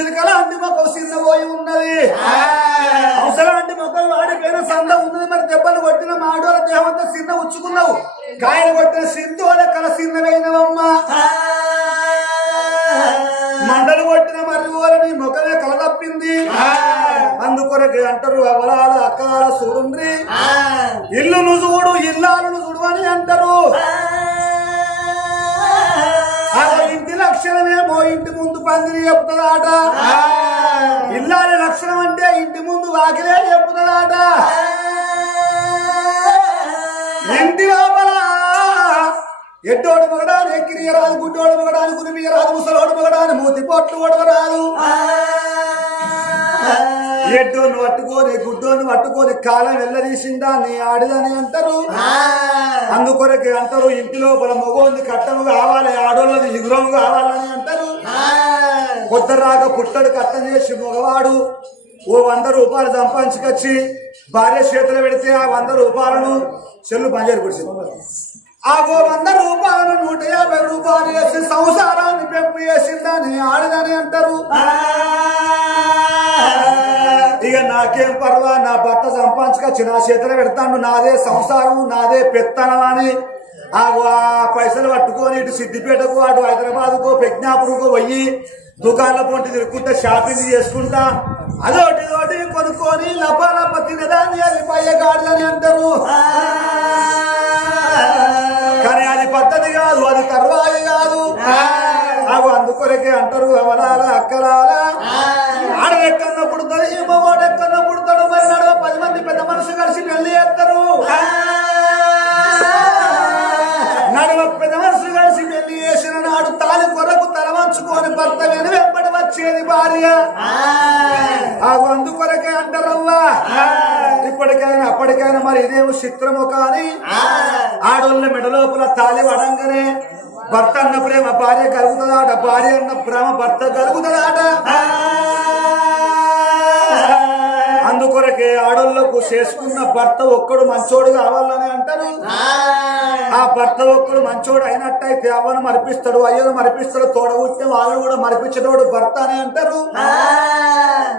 రోజు సిరికలాంటి మొక్క చిన్నపోయి ఉన్నది. అవసరాంటి మొక్కలు వాడిపోయిన సంద ఉన్నది. మరి దెబ్బలు కొట్టిన మాడోల దేవంతో చిన్న ఉచ్చుకున్నావు. కాయలు కొట్టిన సింధుల కల చిన్నవైనవమ్మ మండలు కొట్టిన మరి నీ ముఖమే కలదప్పింది అందుకొరకే అంటారు అవలాల అక్కలాల చూడుండ్రి ఇల్లును చూడు ఇల్లాలను చూడు అని అంటారు. అలా ఇంటి లక్షణమేమో ఇంటి ముందు పందిరి చెప్తుందాట ఇల్లాలి లక్షణం అంటే ఇంటి ముందు వాకిలే చెప్తుందాట ఇంటి లోపల ఎట్టోడు మగడాని ఎక్కిరియరాదు గుడ్డోడు మగడాని కుదిపియరాదు ముసలోడు మగడాని మూతి పొట్లు ఒడవరాదు ఎడ్డోను పట్టుకొని గుడ్డోను పట్టుకొని కాలం వెళ్ళదీసిందా నీ ఆడిదని అంటారు అందుకొరకే అంటారు ఇంటి లోపల మగోంది కట్టము కావాలి ఆడోళ్ళది ఇగురము కావాలని అంటారు కొత్త రాక పుట్టడు కట్టం చేసి మగవాడు ఓ వంద రూపాయలు సంపాదించుకొచ్చి భార్య చేతులు పెడితే ఆ వంద రూపాయలను చెల్లు పంజారు ఆ ఓ వంద రూపాయలు నూట యాభై రూపాయలు వేసి సంసారాన్ని పెంపు వేసిందని ఆడదని అంటారు ఇక నాకేం పర్వా నా భర్త సంపాదించుకొచ్చి నా చేతులు పెడతాను నాదే సంసారం నాదే పెత్తనం అని. ఆ పైసలు పట్టుకొని ఇటు సిద్దిపేటకు అటు హైదరాబాద్కు పెజ్ఞాపురకు పోయి దుకాణాల పొంటి తిరుక్కుంటా షాపింగ్ చేసుకుంటా. అదోటి ఇదోటి కొనుక్కొని లప లప తినదాన్ని అది పయ్యగాడులని అంటారు. కానీ అది పద్ధతి కాదు అది తర్వాయి కాదు. అవి అందుకొరకే అంటారు అవలాల అక్కలాల. ఆడెక్కన్న పుడతాడు ఈ మగవాడు ఎక్కన్న పుడతాడు మరి నడవ పది మంది పెద్ద మనుషులు కలిసి పెళ్ళి చేస్తారు. నడవ పెద్ద మనుషులు కలిసి పెళ్ళి చేసిన నాడు తాలి కొరకు తల వంచుకొని భర్త వెను వెంబడి వచ్చేది భార్య. ఆ! అందుకొరకే అంటారవ్వా. ఇప్పటికైనా అప్పటికైనా మరి ఇదేమో చిత్రము కానీ ఆడోళ్ళ మెడలోపల తాలి వడంగానే భర్త అన్న ప్రేమ భార్య కలుగుతుందాట భార్య అన్న ప్రేమ భర్త కలుగుతుందాట. అందుకొరకే ఆడోళ్ళకు చేసుకున్న భర్త ఒక్కడు మంచోడు కావాలని అంటారు? ఆ భర్త ఒక్కడు మంచోడు అయినట్టయితే అవ్వను మరిపిస్తాడు అయ్యను మరిపిస్తాడు తోడబుట్టిన వాళ్ళను కూడా మరిపించేటోడు భర్త అని అంటారు?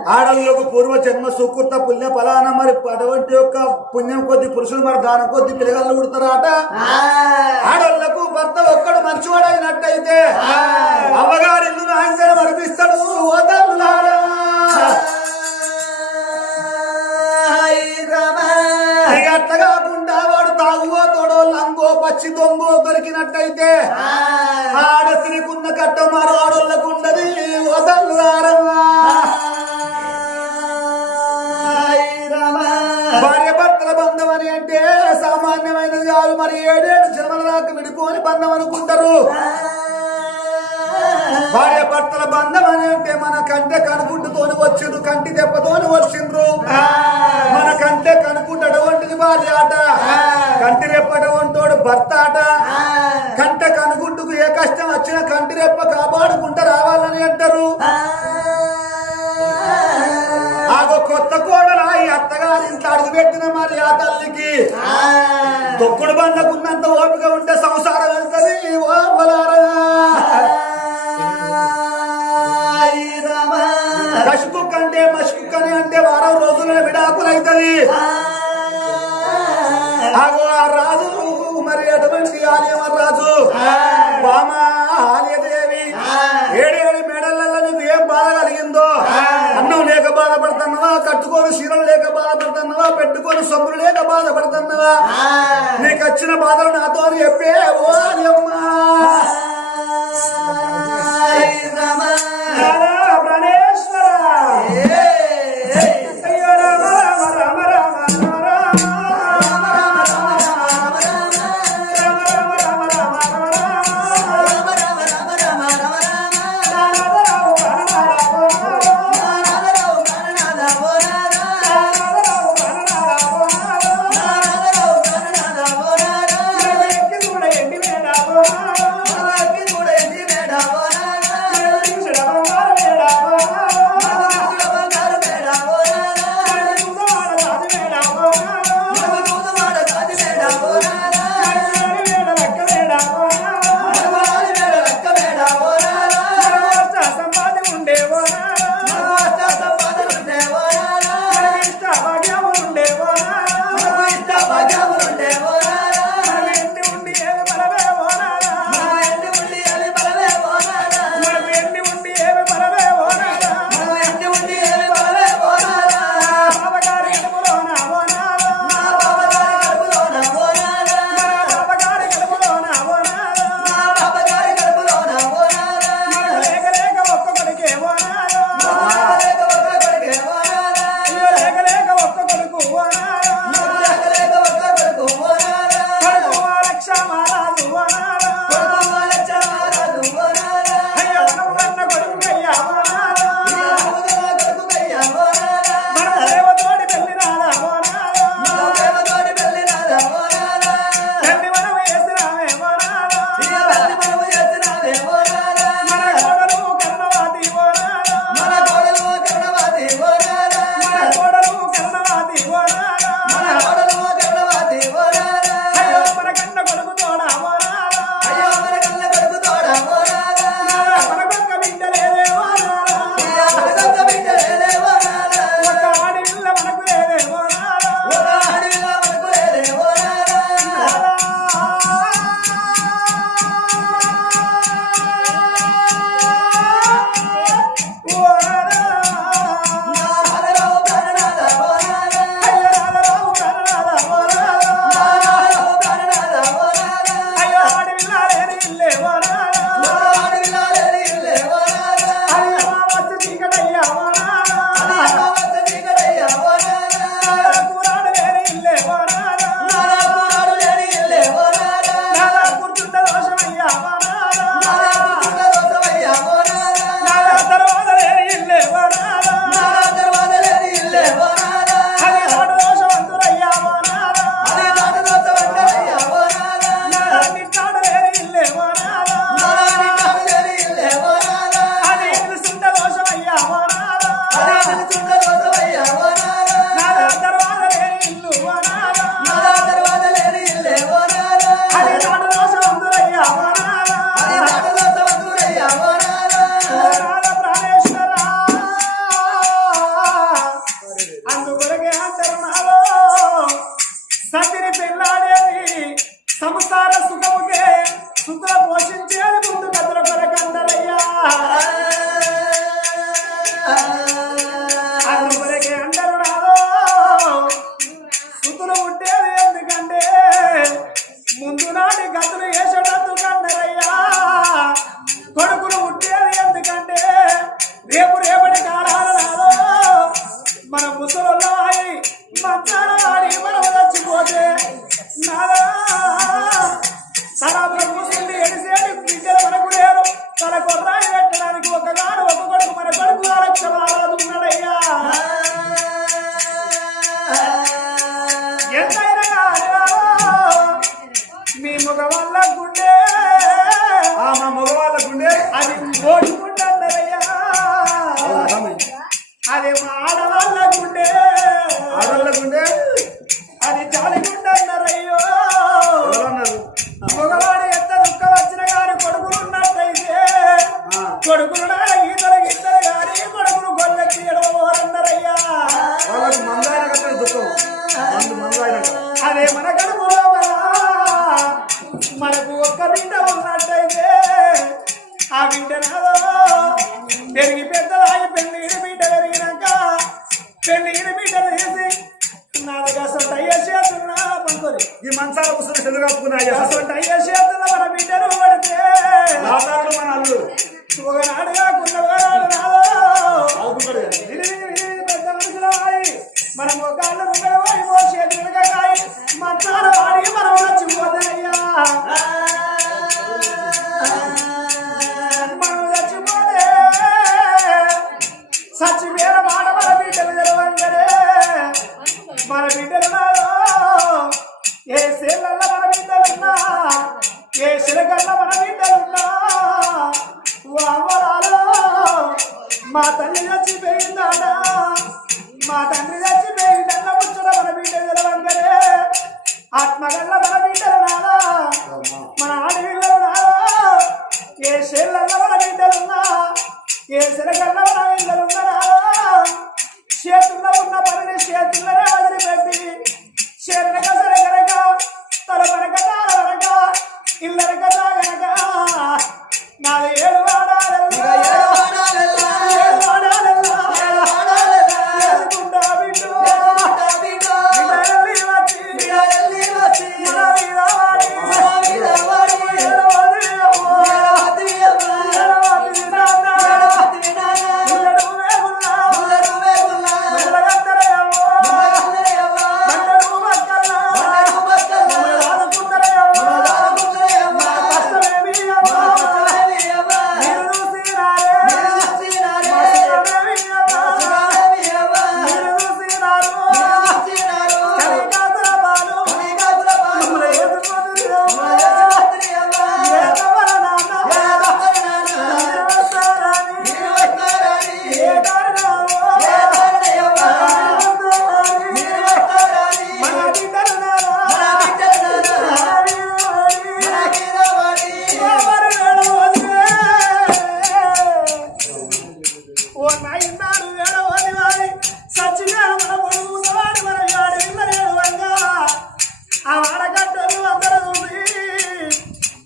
ఆడళ్ళకు పూర్వ జన్మ సుకృత పుణ్య ఫలాన మరి అటువంటి యొక్క పుణ్యం కొద్ది పురుషులు మరి దాని కొద్ది పిల్లగాళ్ళు పుడతారట? ఆడళ్ళకు భర్త ఒక్కడు మంచివాడు అయినట్టయితే అమ్మగారి ఇల్లు ఆయన మరిపిస్తాడు ఓదల్లారా అట్లా కాకుండా వాడు తాగువో తోడో లంగో పచ్చి దొంగో దొరికినట్టయితే ఆడ స్త్రీకున్న కట్ట మరో ఆడోళ్ళకు ఉండదు వదల్లారమ్మా భార్య భర్తల బంధం అని అంటే సామాన్యమైనది కాదు మరి ఏడేడు జన్మల దాకా విడిపోని బంధం అనుకుంటారు. భార్య భర్తల బంధం అని అంటే మన కంటే కనుకుంటుతోని వచ్చిండ్రు కంటి దెబ్బతోని వచ్చిండ్రు. మన కంటే కనుకుంటటువంటిది భార్య ఆట. కంటి రెప్పటవంటోడు భర్త ఆట. కంట కనుగుడ్డుకు ఏ కష్టం వచ్చినా కంటి రెప్ప కాపాడుకుంటూ రావాలని అంటారు. ఆగో కొత్త కోడలు ఈ అత్తగారి ఇంట్లో అడుగు పెట్టిన మరి ఆ తల్లికి. తొక్కుడు బండకున్నంత ఓపిక ఉంటే సంసారం వెళ్తుంది ఓ బలారా. మసుకుని అంటే వారం రోజుల విడాకులు అవుతుంది రాజు మరి అటువంటి ఆలయం రాజు? వామ ఆలయదేవి ఏడేడు మెడలలో నీకు ఏం బాధ కలిగిందో? అన్నం లేక బాధపడుతున్నావా? కట్టుకొని శిరం లేక బాధపడుతున్నావా? పెట్టుకొని సొమ్ములు లేక బాధపడుతున్నావా? నీకు వచ్చిన బాధలు నాతో చెప్పే ఓ అని Sarah, వింటరాదో పెరిగి పెద్దలాగి పెళ్ళి బిడ్డ పెరిగినాక పెళ్ళి బిడ్డలు చేసి నా దగ్గర సొంత అయ్యే చేతున్నా పంకొని ఈ మంచాల కూర్చున్న చెల్లు కప్పుకున్నాయ్యా సొంత అయ్యే చేతుల్లో మన బిడ్డలు పడితే మన అల్లు ఒకనాడు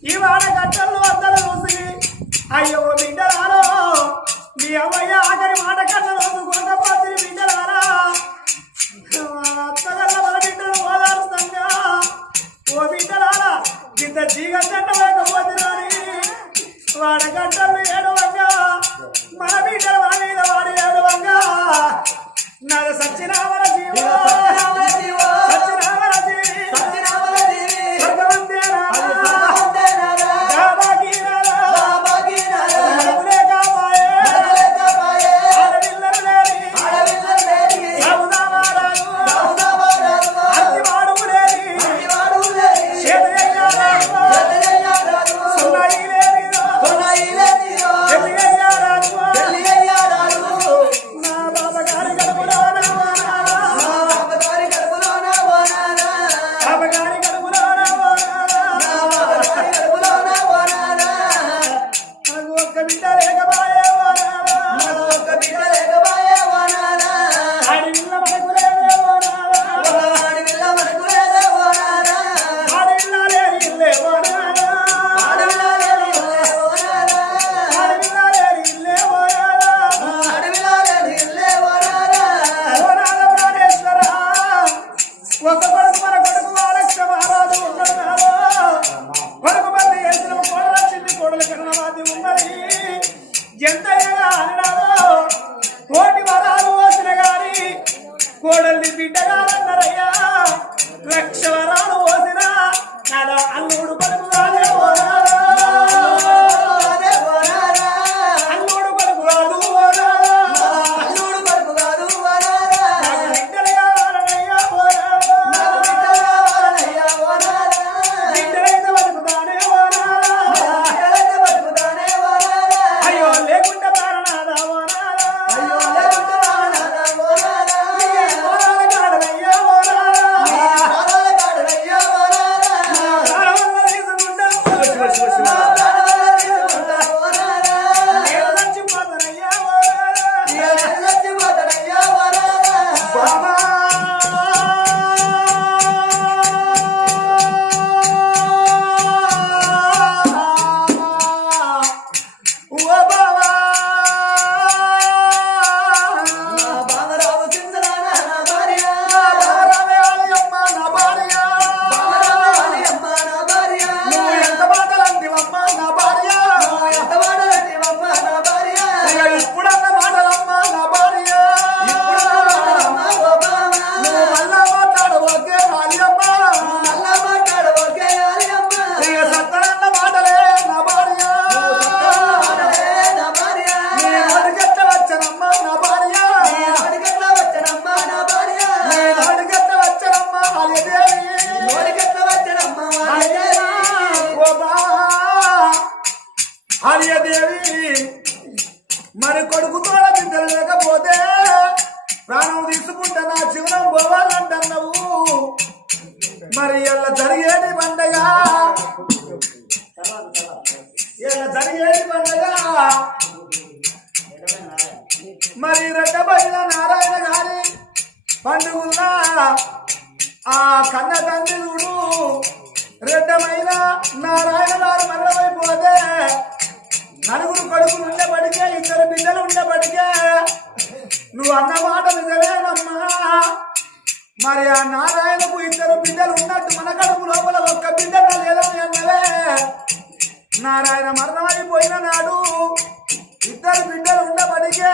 ఈ వాడ గట్టల్లో అందరూ చూసి అయ్యో బిడ్డరాలో మీ అమ్మయ్య ఆఖరి మాట కట్ట కోడల్ని బిడ్డగాలన్నారయ్యా లక్షల రాను పోసినా నాలో అల్లుడు పలుకు పోరా. హరియదేవి మరి కొడుకు తోడ బిడ్డలు లేకపోతే ప్రాణం తీసుకుంటా నా జీవనం పోవాలంటున్నావు. మరి ఎలా జరిగేది పండగ? ఇలా జరిగేది పండగ? మరి రెడ్డబైన నారాయణ గారి పండుగలా ఆ కన్న తండ్రి రెడ్డమైన నారాయణ గారు మరణమైపోతే నలుగురు కొడుకులు ఉండబడికే ఇద్దరు బిడ్డలు ఉండబడికే నువ్వు అన్న మాట నిజమేనమ్మా మరి ఆ నారాయణకు ఇద్దరు బిడ్డలు ఉన్నట్టు మన కడుపు లోపల ఒక్క బిడ్డ లేదని అన్నవే నారాయణ మరణమైపోయిన నాడు ఇద్దరు బిడ్డలు ఉండబడికే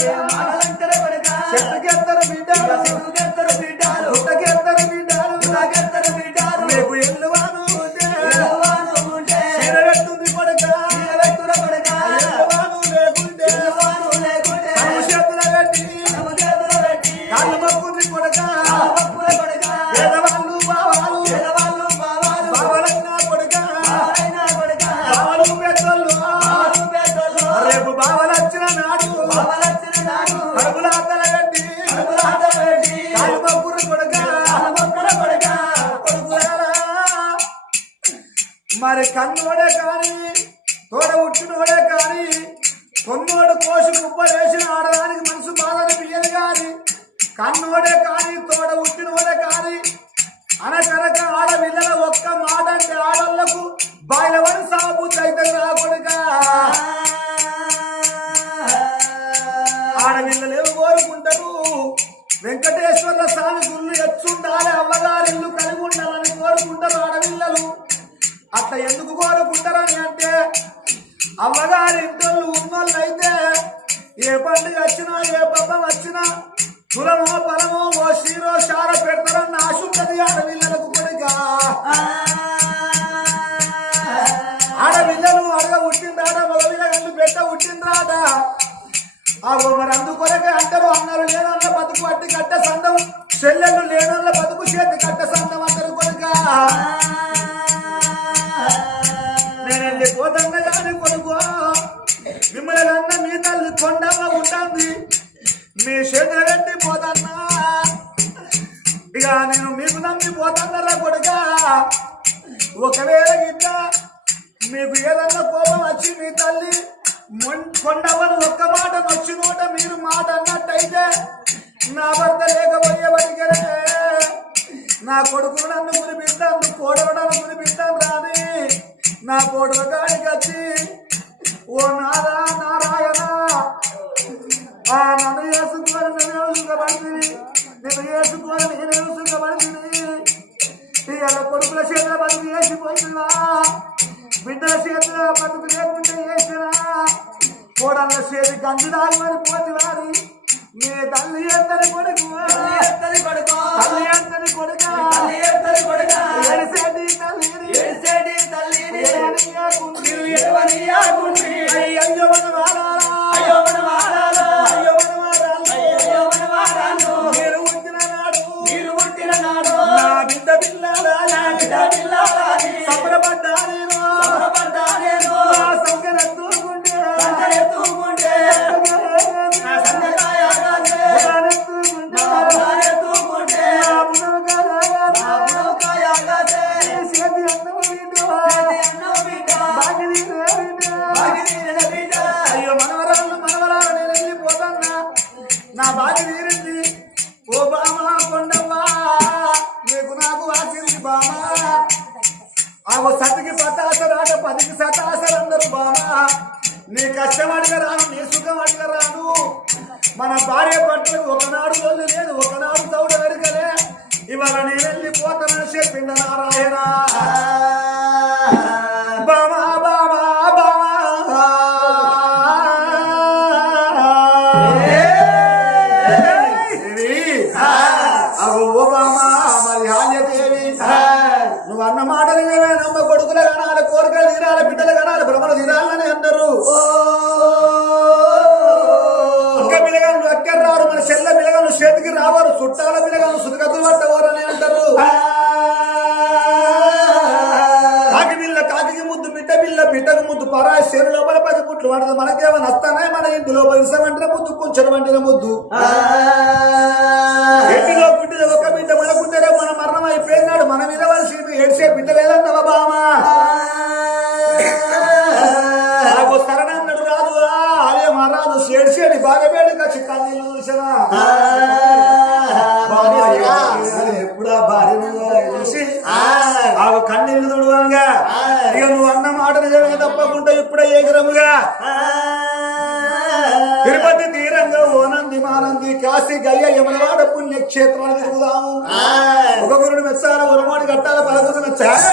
Yeah. కాని తోడ ఉట్టినోడే కాని అనకనక ఆడపిల్లల ఒక్క మాట అంటే ఆడళ్ళకు బాయిలవని సాబుద్ది అయితే రాకొడుక ఆడపిల్లలేవు కోరుకుంటారు. వెంకటేశ్వర్ల స్వామి గుళ్ళు ఎచ్చుండాలి అవ్వగారిల్లు కలిగి ఉండాలని కోరుకుంటారు ఆడపిల్లలు అట్లా ఎందుకు కోరుకుంటారని అంటే అవ్వగారి ఇంటోళ్ళు ఉన్నోళ్ళు అయితే ఏ పండుగ వచ్చినా ఏ పబ్బం వచ్చినా కులమో పలమో ఓ షీరో షార పెడతారన్న ఆశ ఉంటది ఆడపిల్లలకు కొడుగా ఆడపిల్లలు అడగ ఉట్టిందాట మొదలుగా గండు పెట్ట ఉట్టింద్రాట. ఆ మరి అందుకొరకే అంటారు అన్నారు లేనన్న బతుకు అట్టి కట్ట సందం చెల్లెళ్ళు లేనన్న బతుకు చేతి కట్ట సందం అంటారు కొడుక. కోడళ్ళ చేతి గంజి దాగమని పోతి వారి మీ తల్లి ఎంతని కొడుకు ఎత్తది కొడుకో తల్లి ఎంతని కొడుక తల్లి ఎత్తది కొడుక తల్లిని ఏడనీయకుండ్రి. మీరు ఎడవనీయకుండ్రి. అయ్యయ్యో మనవారాలా. అయ్యో మనవారాలు. మీరు నాడు మీరు పుట్టిన నాడు నా బిడ్డ పిల్లలారా బిడ్డ పిల్లలారి సంబరపడ్డా నేను నా బాధ తీరింది. ఓ బామా కొండవ్వా నీకు నాకు ఆచింది బామా. ఆగో సతికి పతాస రాక పదికి సతాసరందరు బామా. నీ కష్టం అడగరాను నీ సుఖం అడగరాను. మన భార్య పట్ల ఒకనాడు తొలి లేదు ఒకనాడు తౌడ వెనుకలే ఇవాళ నేను వెళ్ళిపోతానని చెప్పిండ నారాయణ. పడదు వస్తానా మన ఇంటి లోపల ఇసమంటిన ముద్దు కొంచెం వంటిన ముద్దు. కాశీ గయ్య యమునవాడ పుణ్యక్షేత్రాన్ని తిరుగుదాము ఒక గురుడు మెచ్చారా? ఉరమాడు కట్టాల? పదకొండు మెచ్చారా?